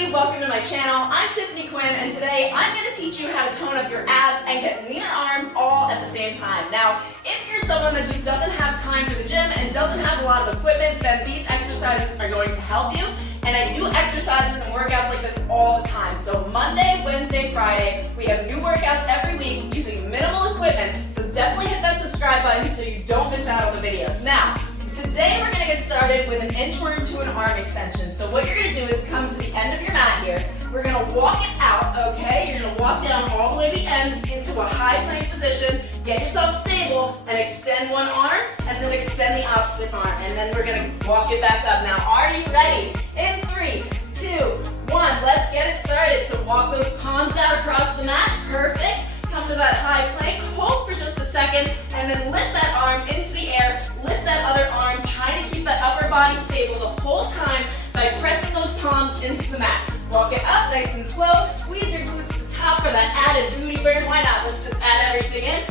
everybody, welcome to my channel. I'm Tiffany Quinn, and today I'm going to teach you how to tone up your abs and get leaner arms all at the same time. Now, if you're someone that just doesn't have time for the gym and doesn't have a lot of equipment, then these exercises are going to help you. And I do exercises and workouts like this all the time. So Monday, Wednesday, Friday, we have new workouts every week using minimal equipment. So definitely hit that subscribe button so you don't miss out on the videos. Now, today we're going to get started with an inchworm to an arm extension. So what you're going to do is come to the end of your mat here. We're going to walk it out, okay? You're going to walk down all the way to the end into a high plank position. Get yourself stable and extend one arm and then extend the opposite arm. And then we're going to walk it back up. Now, are you ready? In 3, 2, 1, let's get it started. So walk those palms out across the mat. Perfect. Come to that high plank, hold for just a second, and then lift that arm into the air. Lift that other arm, trying to keep that upper body stable the whole time by pressing those palms into the mat. Walk it up nice and slow. Squeeze your glutes to the top for that added booty burn. Why not? Let's just add everything in.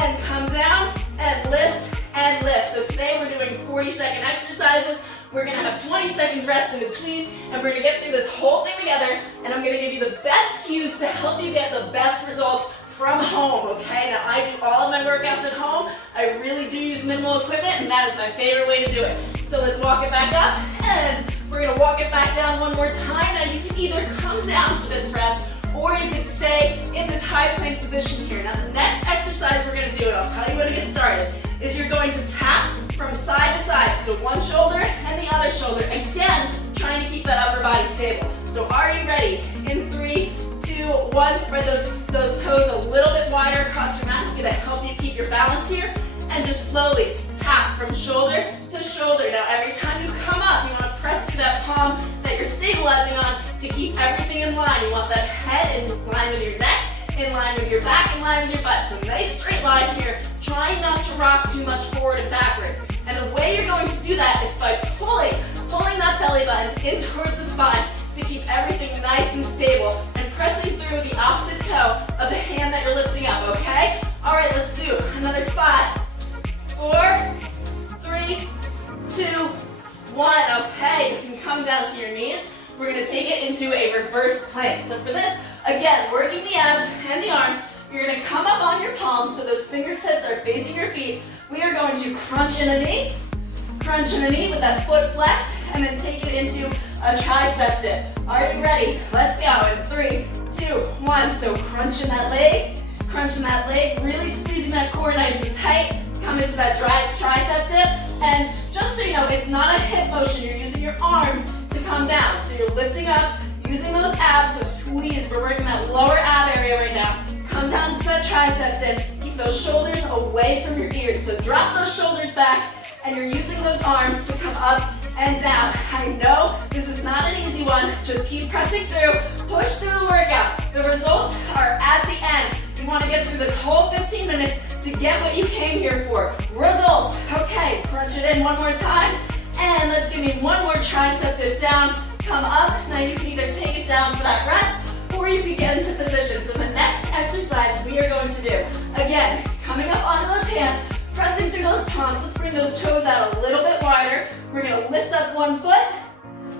And come down and lift and lift. So today we're doing 40-second exercises. We're going to have 20 seconds rest in between, and we're going to get through this whole thing together, and I'm going to give you the best cues to help you get the best results from home, okay? Now, I do all of my workouts at home. I really do use minimal equipment, and that is my favorite way to do it. So let's walk it back up, and we're going to walk it back down one more time. Now, you can either come down for this rest, or you can stay in this high plank position here. Now, the next exercise we're going to do, and I'll tell you when to get started, is you're going to tap from side to side. So one shoulder and the other shoulder. Again, trying to keep that upper body stable. So are you ready? In 3, 2, 1, spread those toes a little bit wider across your mat. It's going to help you keep your balance here. And just slowly tap from shoulder to shoulder. Now, every time you come up, you want to press through that palm that you're stabilizing on to keep everything in line. You want that head in line with your neck, in line with your back, in line with your butt. So nice straight line here. Trying not to rock too much forward and backwards. And the way you're going to do that is by pulling that belly button in towards the spine to keep everything nice and stable and pressing through the opposite toe of the hand that you're lifting up, okay? All right, let's do another 5, 4, 3, 2, 1. Okay, you can come down to your knees. We're going to take it into a reverse plank. So for this, again, working the abs and the arms, you're going to come up on your palms so those fingertips are facing your feet. We are going to crunch in a knee with that foot flexed, and then take it into a tricep dip. Are you ready? Let's go. In 3, 2, 1. So crunching that leg, really squeezing that core nice and tight. Come into that tricep dip, and just so you know, it's not a hip motion. You're using your arms to come down. So you're lifting up, using those abs. So squeeze. We're working that lower ab area right now. Come down into that tricep dip. Keep those shoulders away from your ears. So drop those shoulders back, and you're using those arms to come up and down. I know this is not an easy one. Just keep pressing through. Push through the workout. The results are at the end. You want to get through this whole 15 minutes to get what you came here for. Results. Okay, crunch it in one more time. And let's give me one more tricep dip down. Come up. Now you can either take it down for that rest, or you can get into position. So the next exercise we are going to do, again, coming up onto those hands, pressing through those palms. Let's bring those toes out a little bit wider. We're going to lift up one foot,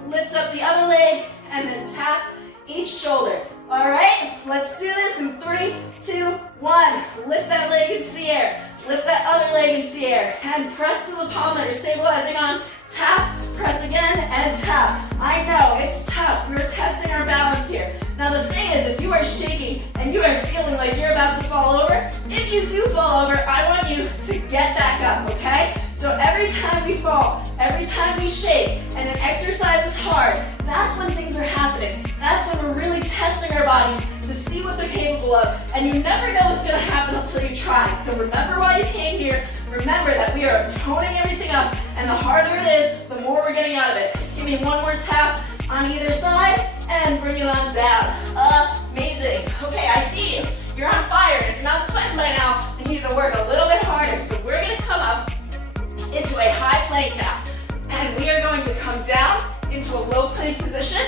lift up the other leg, and then tap each shoulder. All right, let's do this in 3, 2, 1. Lift that leg into the air. Lift that other leg into the air. And press through the palm that you're stabilizing on. Tap, press again, and tap. I know, it's tough. We're testing our balance here. Now the thing is, if you are shaking and you are feeling like you're about to fall over, if you do fall over, I want you to get back up, okay? So every time we fall, every time we shake, and an exercise is hard, that's when things are happening. That's when we're really testing our bodies to see what they're capable of. And you never know what's going to happen until you try. So remember why you came here. Remember that we are toning everything up, and the harder it is, the more we're getting out of it. Give me one more tap on either side, and bring it on down. Amazing. Okay, I see you. You're on fire. If you're not sweating by now, you need to work a little bit harder. So we're going to come up into a high plank now. And we are going to come down into a low plank position.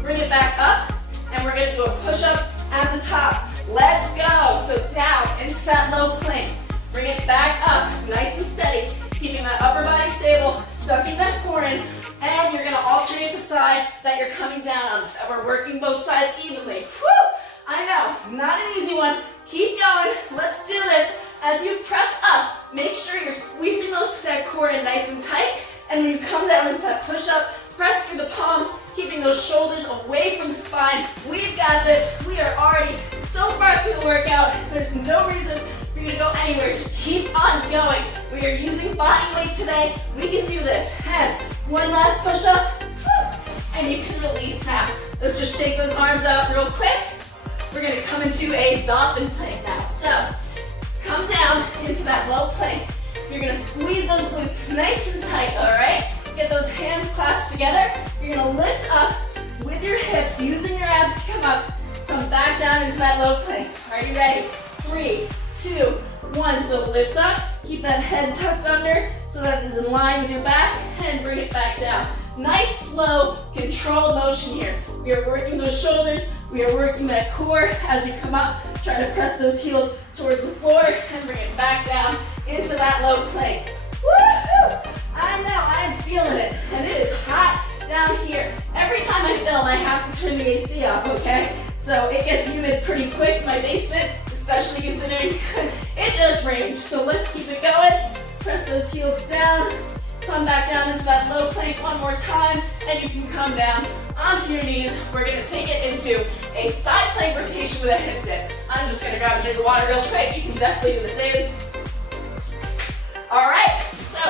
Bring it back up, and we're going to do a push-up at the top. Let's go. So down into that low plank. Bring it back up, nice and steady, keeping that upper body stable, sucking that core in, and you're going to also alternate the side that you're coming down on so that we're working both sides evenly. Woo! I know, not an easy one. Keep going. Let's do this. As you press up, make sure you're squeezing that core in nice and tight. And when you come down into that push-up, press through the palms, keeping those shoulders away from the spine. We've got this. We are already so far through the workout. There's no reason for you to go anywhere. Just keep on going. We are using body weight today. We can do this. And one last push-up. And you can release now. Let's just shake those arms out real quick. We're going to come into a dolphin plank now. So come down into that low plank. You're going to squeeze those glutes nice and tight, all right? Get those hands clasped together. You're going to lift up with your hips, using your abs to come up. Come back down into that low plank. Are you ready? 3, 2, 1. So lift up. Keep that head tucked under so that it is in line with your back, and bring it back down. Nice, slow, controlled motion here. We are working those shoulders. We are working that core as you come up. Try to press those heels towards the floor and bring it back down into that low plank. Woohoo! I know, I am feeling it. And it is hot down here. Every time I film, I have to turn the AC off, okay? So it gets humid pretty quick in my basement, especially considering it just rained. So let's keep it going. Press those heels down. Come back down into that low plank one more time, and you can come down onto your knees. We're gonna take it into a side plank rotation with a hip dip. I'm just gonna grab a drink of water real quick. You can definitely do the same. All right, so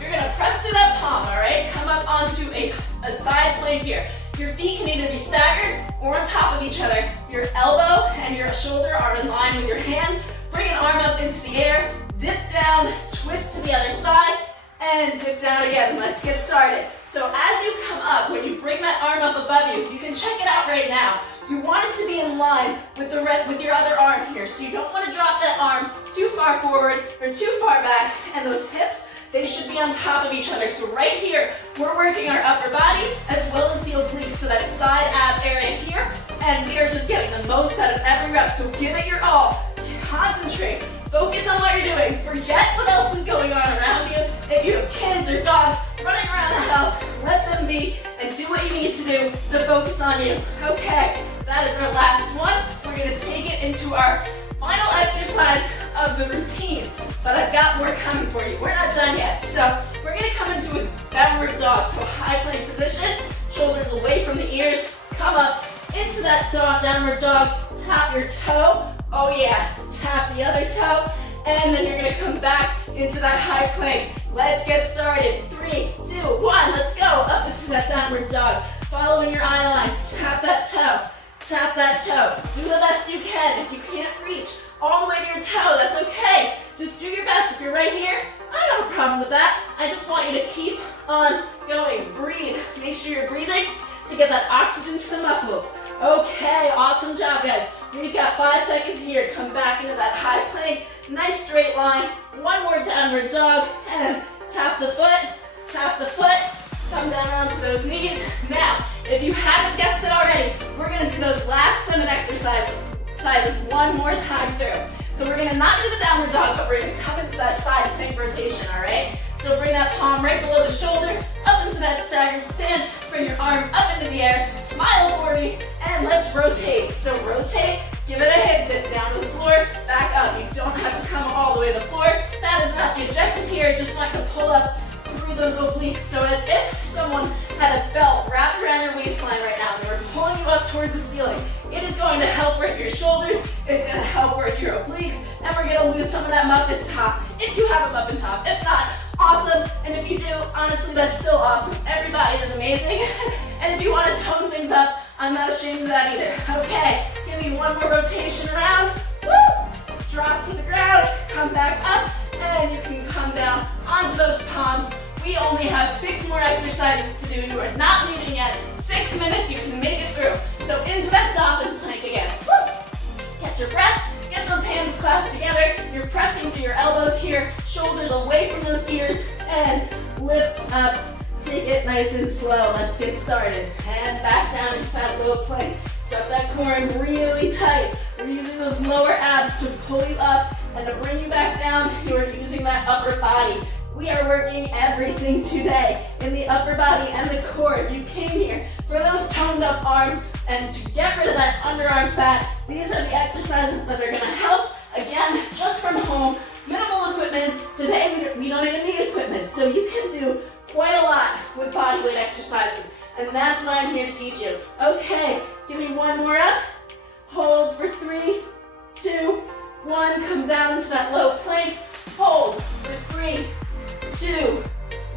you're gonna press through that palm, all right? Come up onto a side plank here. Your feet can either be staggered or on top of each other. Your elbow and your shoulder are in line with your hand. Bring an arm up into the air, dip down, twist to the other side, and dip down again. Let's get started. So as you come up, when you bring that arm up above you, you can check it out right now. You want it to be in line with your other arm here. So you don't want to drop that arm too far forward or too far back. And those hips, they should be on top of each other. So right here, we're working our upper body as well as the obliques, so that side ab area here. And we are just getting the most out of every rep. So give it your all. Concentrate. Focus on what you're doing. Forget what else is going on around you. If you have kids or dogs running around the house, let them be and do what you need to do to focus on you. Okay, that is our last one. We're gonna take it into our final exercise of the routine, but I've got more coming for you. We're not done yet. So we're gonna come into a downward dog. So high plank position, shoulders away from the ears. Come up into that downward dog, tap your toe. Oh yeah, tap the other toe, and then you're gonna come back into that high plank. Let's get started. 3, 2, 1, let's go. Up into that downward dog. Following your eye line, tap that toe. Tap that toe. Do the best you can. If you can't reach all the way to your toe, that's okay. Just do your best. If you're right here, I don't have a problem with that. I just want you to keep on going. Breathe. Make sure you're breathing to get that oxygen to the muscles. Okay, awesome job, guys. We've got 5 seconds here. Come back into that high plank. Nice straight line. One more downward dog. And tap the foot. Tap the foot. Come down onto those knees. Now, if you haven't guessed it already, we're going to do those last 7 exercises one more time through. So we're going to not do the downward dog, but we're going to come into that side plank rotation, all right? So bring that palm right below the shoulder, up into that staggered stance. Bring your arm up into the air. Smile for me, and let's rotate. So rotate, give it a hip dip down to the floor, back up. You don't have to come all the way to the floor. That is not the objective here. Just want to pull up through those obliques. So as if someone had a belt wrapped around your waistline right now, and they were pulling you up towards the ceiling. It is going to help work your shoulders. It's going to help work your obliques, and we're going to lose some of that muffin top if you have a muffin top. If not, awesome. And if you do, honestly, that's still awesome. Everybody is amazing. And if you want to tone things up, I'm not ashamed of that either. Okay, give me one more rotation around. Woo! Drop to the ground, come back up, and you can come down onto those palms. We only have 6 more exercises to do. You are not leaving yet. 6 minutes, you can make it through. So into that dolphin plank again. Woo! Catch your breath. Get those hands clasped together. You're pressing through your elbows here, shoulders away from those ears, and lift up. Take it nice and slow. Let's get started. And back down into that low plank. Suck that core in really tight. We're using those lower abs to pull you up and to bring you back down. You are using that upper body. We are working everything today in the upper body and the core. If you came here for those toned up arms and to get rid of that underarm fat, these are the exercises that are gonna help. Again, just from home, minimal equipment. Today we don't even need equipment, so you can do quite a lot with body weight exercises, and that's what I'm here to teach you. Okay, give me one more up. Hold for 3, 2, 1. Come down into that low plank. Hold for 3, 2,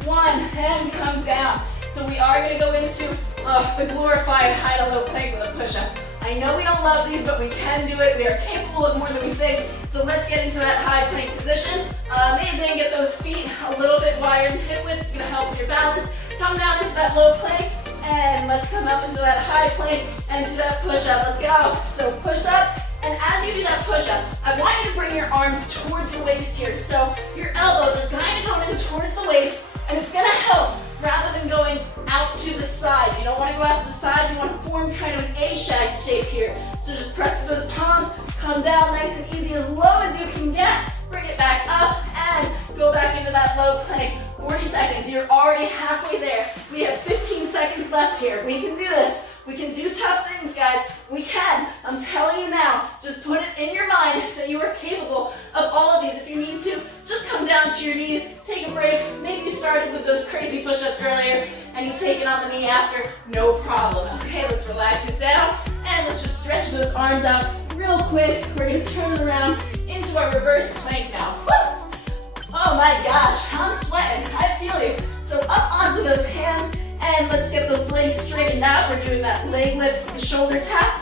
1, and come down. So we are going to go into the glorified high to low plank with a push-up. I know we don't love these, but we can do it. We are capable of more than we think. So let's get into that high plank position. Amazing. Get those feet a little bit wider than hip width. It's going to help with your balance. Come down into that low plank, and let's come up into that high plank and do that push-up. Let's go. So push up. And as you do that push-up, I want you to bring your arms towards your waist here. So your elbows are kind of going in towards the waist, and it's going to help rather than going out to the sides. You don't want to go out to the sides. You want to form kind of an A-shape here. So just press through those palms, come down nice and easy, as low as you can get. Bring it back up and go back into that low plank. 40 seconds. You're already halfway there. We have 15 seconds left here. We can do this. We can do tough things, guys. We can. I'm telling you now. Just put it in your mind that you are capable of all of these. If you need to, just come down to your knees, take a break. Maybe you started with those crazy push-ups earlier and you take it on the knee after. No problem. Okay, let's relax it down and let's just stretch those arms out real quick. We're going to turn it around into our reverse plank now. Woo! Oh my gosh, I'm sweating. I feel you. So up onto those hands. And let's get those legs straightened out. We're doing that leg lift with the shoulder tap.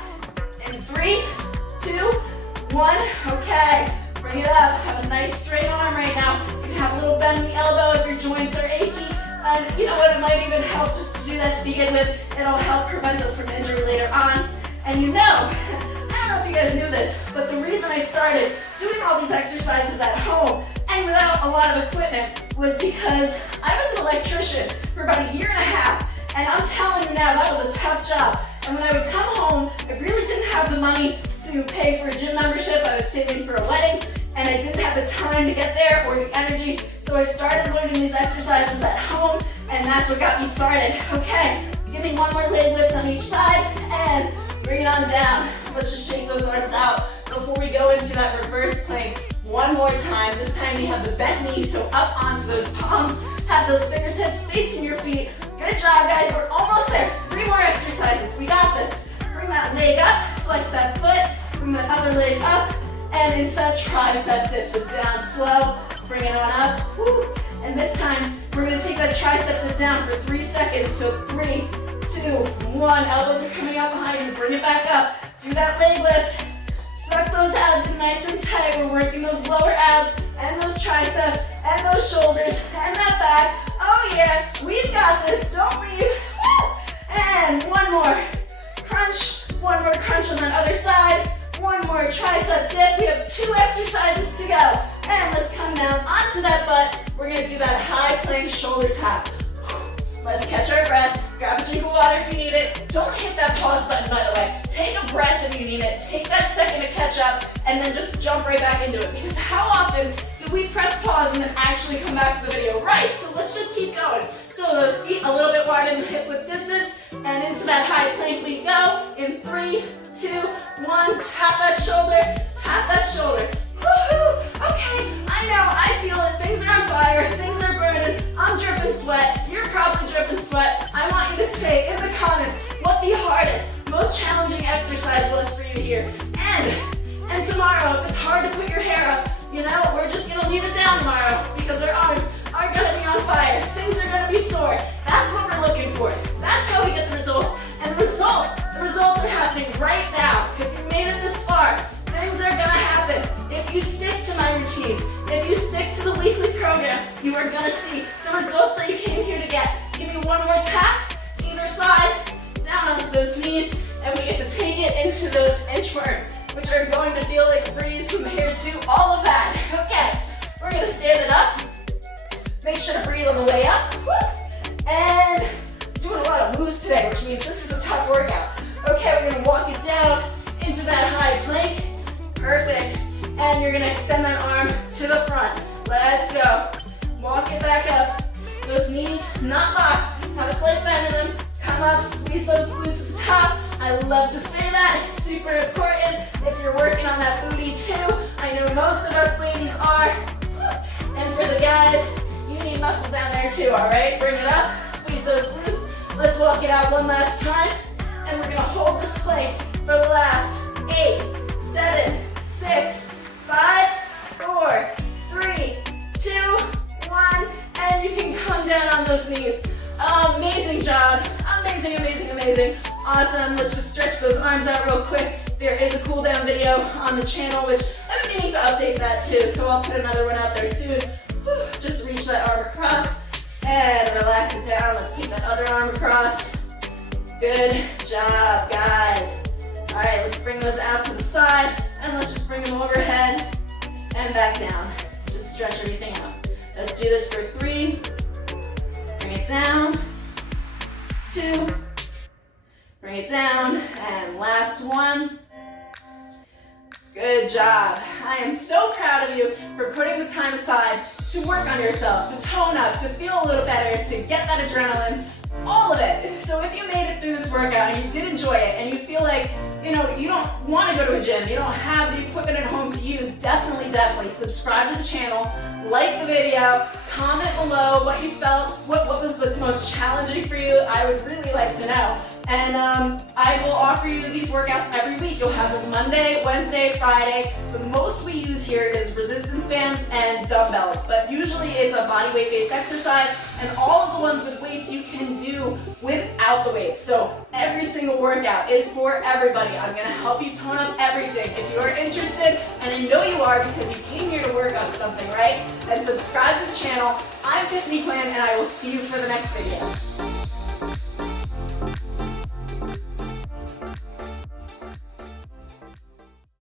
In 3, 2, 1. Okay, bring it up. Have a nice straight arm right now. You can have a little bend in the elbow if your joints are achy. And you know what, it might even help just to do that to begin with. It'll help prevent us from injury later on. And you know, I don't know if you guys knew this, but the reason I started doing all these exercises at home and without a lot of equipment was because I was an electrician for about a year and a half, and I'm telling you now, that was a tough job. And when I would come home, I really didn't have the money to pay for a gym membership. I was saving for a wedding, and I didn't have the time to get there or the energy, so I started learning these exercises at home, and that's what got me started. Okay, give me one more leg lift on each side, and bring it on down. Let's just shake those arms out before we go into that reverse plank. One more time. This time we have the bent knees, so up onto those palms. Have those fingertips facing your feet. Good job, guys. We're almost there. 3 more exercises. We got this. Bring that leg up. Flex that foot. Bring that other leg up. And into that tricep dip. So down slow. Bring it on up. Woo. And this time, we're going to take that tricep dip down for 3 seconds. So 3, 2, 1. Elbows are coming out behind you. Bring it back up. Do that leg lift. Suck those abs in nice and tight. We're working those lower abs and those triceps and those shoulders and that back. Oh yeah, we've got this. Don't leave. Woo! And one more crunch. One more crunch on that other side. One more tricep dip. We have 2 exercises to go. And let's come down onto that butt. We're going to do that high plank shoulder tap. Let's catch our breath. Grab a drink of water if you need it. Don't hit that pause button, by the way. Take a breath if you need it. Take that second to catch up, and then just jump right back into it. Because how often do we press pause and then actually come back to the video? Right, so let's just keep going. So those feet a little bit wider than hip width distance, and into that high plank we go. In 3, 2, 1, tap that shoulder, tap that shoulder. Woohoo! Okay, I know, I feel it. Things are on fire, things are burning. I'm dripping sweat. You're probably dripping sweat. I want you to say in the comments what the hardest, most challenging exercise was for you here. And tomorrow, if it's hard to put your hair up, you know, we're just gonna leave it down tomorrow because our arms are gonna be on fire. Things are gonna be sore. That's what we're looking for. That's how we get the results. And the results are happening right now. If you made it this far, things are gonna happen. If you stick to my routines, if you stick to the weekly program, you are gonna see the results that you came here to get. Give me one more tap, either side, down onto those knees, and we get to take it into those inchworms, which are going to feel like a breeze compared to all of that. Okay, we're gonna stand it up. Make sure to breathe on the way up. And doing a lot of moves today, which means this is a tough workout. Okay, we're gonna walk it down into that high plank. Perfect. And you're gonna extend that arm to the front. Let's go. Walk it back knees, not locked. Have a slight bend in them. Come up, squeeze those glutes at the top. I love to say that, super important if you're working on that booty too. I know most of us ladies are. And for the guys, you need muscle down there too, all right? Bring it up, squeeze those glutes. Let's walk it out one last time. And we're gonna hold this plank for the last 8, 7, 6, 5, 4, 3, 2, 1, and you can come down on those knees. Amazing job, amazing, amazing, amazing. Awesome, let's just stretch those arms out real quick. There is a cool down video on the channel, which I've been meaning to update that too, so I'll put another one out there soon. Just reach that arm across and relax it down. Let's take that other arm across. Good job, guys. All right, let's bring those out to the side, and let's just bring them overhead and back down. Just stretch everything out. Let's do this for 3. Bring it down. 2. Bring it down, and last one. Good job. I am so proud of you for putting the time aside to work on yourself, to tone up, to feel a little better, to get that adrenaline, all of it. So if you made it through this workout and you did enjoy it and you feel like, you don't want to go to a gym, you don't have the equipment at home to use, definitely subscribe to the channel, like the video, comment below what you felt, what was the most challenging for you. I would really like to know. And I will offer you these workouts every week. You'll have them Monday, Wednesday, Friday. The most we use here is resistance bands and dumbbells, but usually it's a body weight based exercise, and all of the ones with weights you can do without the weights. So every single workout is for everybody. I'm gonna help you tone up everything. If you are interested, and I know you are because you came here to work on something, right? Then subscribe to the channel. I'm Tiffany Quinn, and I will see you for the next video.